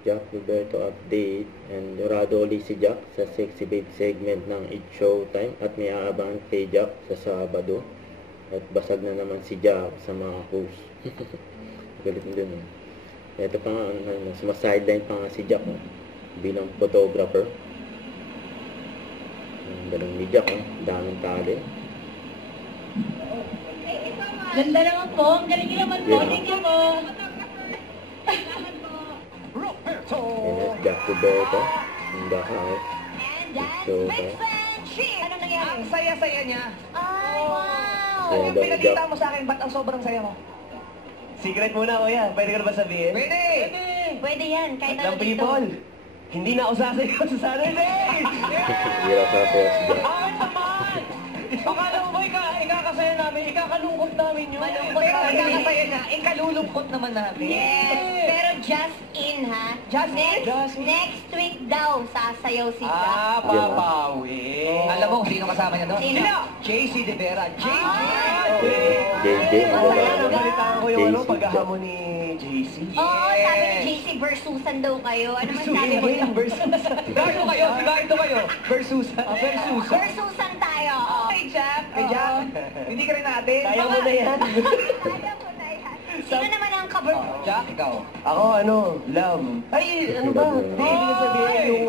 Jack Roberto update, and dorado ulit si Jack sa Sexy Babe segment ng It's Showtime at may aabangan kay Jack sa Sabado. At basag na naman si Jack sa mga post. Galit din eh. Ito pa nga, sumasideline pa nga si Jack bilang photographer. Ang galing ni Jack, daming talent. Ganda naman po, ang galing naman po, thank you po. Ayan, Jack Roberto. Ang dahil. So, Ano nangyari? Ang saya-saya niya. Ay, wow! Ano yung pinakita mo sa akin? Ba't ang sobrang saya mo? Secret muna, kuya. Pwede ka na ba sabihin? Pwede! Pwede yan, kahit ano Ng dito. people, hindi na ako sasayaw sa Saturday! hirap sa kaya si Jack. Akin naman! Akala mo ba ikakasaya namin? Ikakalungkot namin yun. Malungkot Pero namin. ikakasaya niya, ikalulungkot naman namin. Yes, pero just in ha. Just in? Next week daw, sasayaw si Jack. Ah, papawi. Alam mo kung sino kasama niya doon? Sino? JC De Vera. JC! JJ, ang Oo, babae. nabalitaan ko yung JC, paghahamon ni JC. Oo, sabi ni JC, versusan daw kayo. Ano man sabi mo? Gaito kayo, gaito kayo. Versus. Versus. Versusan tayo. Kay Jack. Kay Jack. Hindi ka rin natin. Kaya mo na yan. Kaya ko na yan. Sino naman ang cover? Jack, ikaw. Ako, love. Ay, ano ba? Hindi ko sabihin yung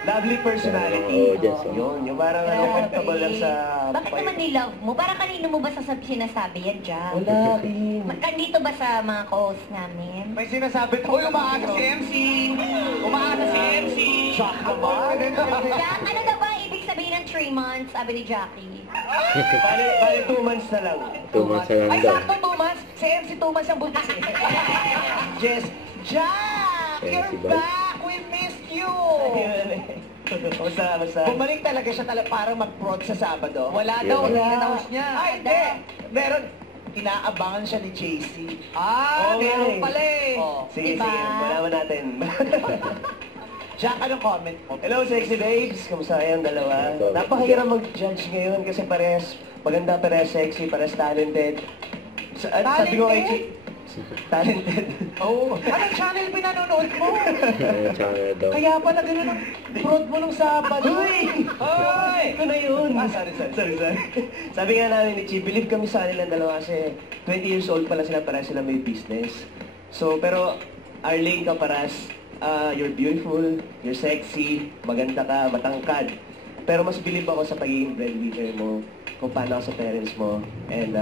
lovely personality. Yes, Yung parang comfortable lang sa... Bakit naman ni-love mo? Para kanino mo ba sinasabi yan, Jack? Wala rin. Nandito ba sa mga co-host namin? May sinasabi ko. Uy, umaasa si MC. Umaasa si MC. Jack naman. Jack, ano na ba ibig sabihin ng 3 months? Sabi ni Jackie. Bale 2 months na lang. 2 months na lang Ay, daw. sakto 2 months. Si MC 2 months ang buntis. Jess, Jack! MC You're ba? back! We missed you! Basta. Bumalik talaga siya para mag-prod sa Sabado. Wala Yeah. daw, Wala. in-announce niya. Ay, hindi. Meron. Inaabangan siya ni JC. Ah, Okay. meron pala eh. Sige, Diba? sige. Malaman natin. Jack, anong comment mo? Hello, sexy babes. Kamusta kayong dalawa? Napakahirap mag-judge ngayon kasi parehas maganda, parehas sexy, parehas talented. Sabi ko kay Chick, talented. Oh, anong channel pinanonood mo? Ang channel daw. Kaya pala ganun ang prod mo nung Sabado. Uy! Hoy! Ito na yun. Ah, sorry. Sabi nga namin ni Chi, believe kami sa kanilang dalawa kasi 20 years old pala sila, para sila may business. So, pero Arlene Caparas, you're beautiful, you're sexy, maganda ka, matangkad. Pero mas believe ako sa pagiging breadwinner mo, kung paano ka sa parents mo. And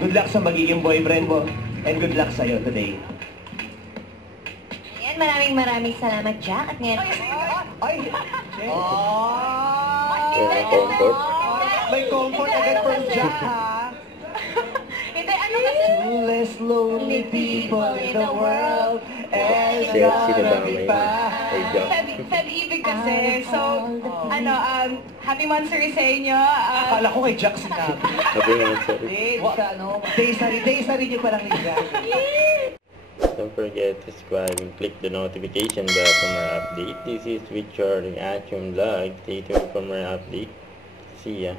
good luck sa magiging boyfriend mo. And good luck sa'yo today. Ayan, maraming salamat, Jack. At ngayon... Ay! May comfort. May comfort agad from Jack, ha? Hindi, ano kasi... Less lonely people in the world. And Sexy na ba ngayon? Ay, Jack. Feb-ibig kasi. So, happy monthsary sa inyo. Akala ko kay Jack sinabi. Sabi nga, sorry. Hindi ka, no? Day-sari niyo palang ni Jack. Don't forget to subscribe and click the notification bell for more update. This is Richard Reaction Vlog. Stay tuned for more update. See ya.